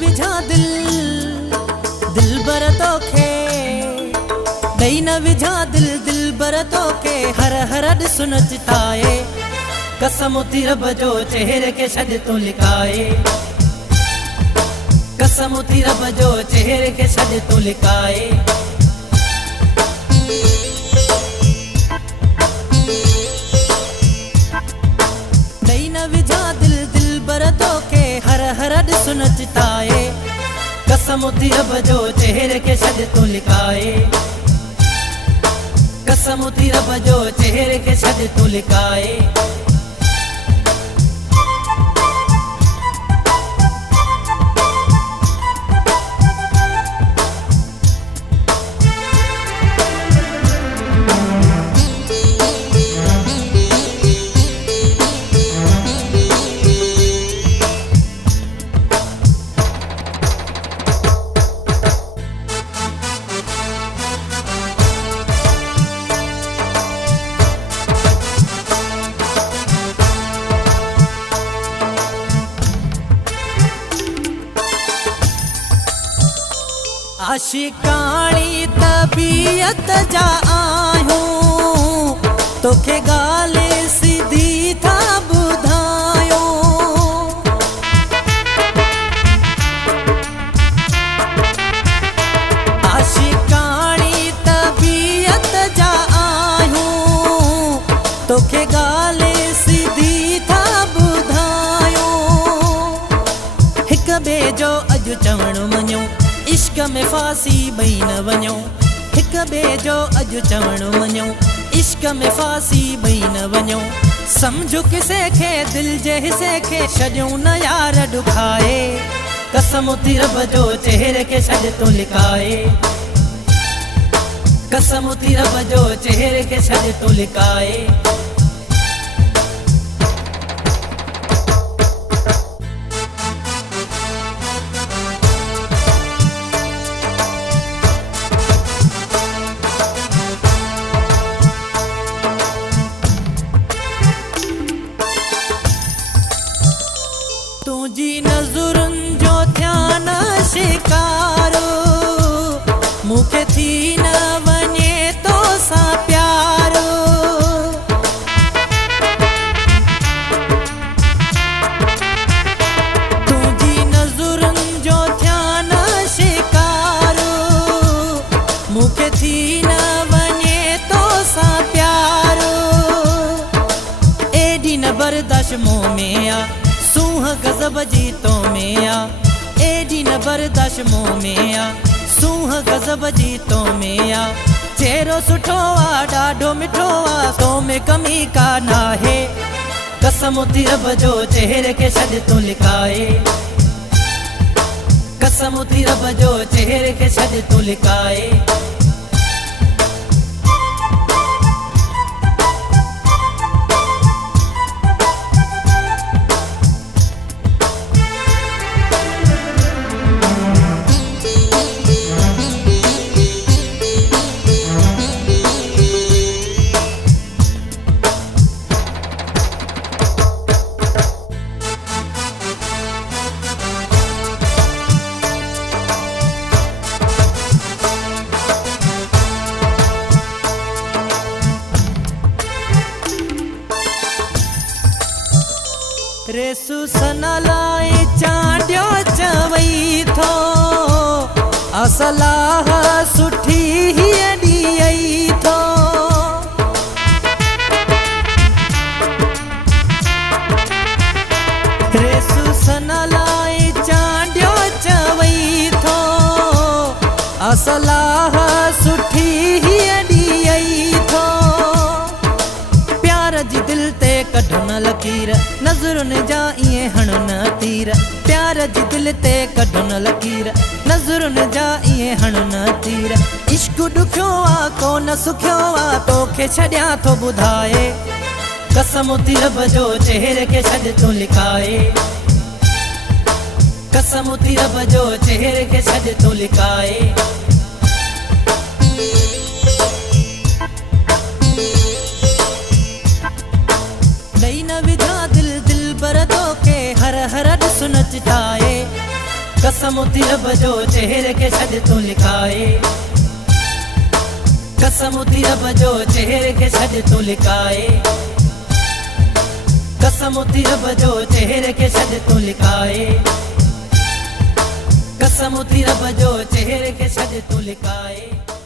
विझा दिल बर तोखे ॾेई न विझा दिल बर तोखे हर हर ॾिस नचताए कसम थी रब जो चेहरे के छॾ तूं लिकाए कसम थी रब जो चेहरे के छॾ तूं लिकाए ॾेई न विझा दिल बर तोखे हर हर ॾिस नचताए कसम थी रब जो चेहरे के छॾ तूं लिकाए कसम थी रब जो चेहरे के छॾ तूं लिकाए आशिकाणी तबीयत जा आहियूं तोखे ॻाल्हि सिधी था ॿुधायो आशिकाणी तबीयत जा आहियूं तोखे ॻाल्हि सिधी था ॿुधायो हिक ॿिए जो अॼु चवण मञूं इश्क में फांसी ॿई न वञो हिक ॿिए जो अॼु चवण मञो इश्क में फांसी ॿई न वञो सम्झो किसे खे दिल जे हिसे खे छॾियूं न यार ॾुखाए कसम थी रब जो चेहरे के छॾ तूं लिकाए कसम थी रब जो चेहरे के छॾ तूं लिकाए तुझी नज़रुनि जो थिया न शिकारो मूंखे थी न वञे तो सां प्यारो तुझी नज़रुनि जो थिया न शिकारो मूंखे थी न वञे तो सां प्यारो एॾी न बर्दाश्त मोह में आ सूह गज़ब जी तो में आ एॾी न बर्दाश्त मोह में आ सूह गज़ब जी तो में आ चेहरो सुठो आ ॾाढो मिठो आ तो में कमी का नाहे कसम थी रब जो चेहरे के छॾ तूं लिकाए कसम थी रब जो चेहरे के छॾ तूं लिकाए रेसु सनलाई चांडियो चवई थो असलाह सुठी ही ॾियई थो रेसु सनलाई चांडियो चवई थो असलाह सुठी ही ॾियई थो प्यार जी दिल ते कढ न लकीर नज़रुनि जा ईअं हण न तीर प्यार जी दिल ते कढ न लकीर नज़रुनि जा ईअं हण न तीर इश्क ॾुखियो आ कोन सुखियो आ तोखे छॾियां थो ॿुधाए कसम थी रब जो चेहरे के छॾ तूं लिकाए कसम थी रब जो चेहरे के छॾ तूं लिकाए ॾेई न विझा दिल बर तोखे हर हर ॾिस नचताए कसम थी रब जो चेहरे के छॾ तूं लिकाए कसम थी रब जो चेहरे के छॾ तूं लिकाए कसम थी रब जो चेहरे के छॾ तूं लिकाए कसम थी रब जो चेहरे के छॾ तूं लिकाए।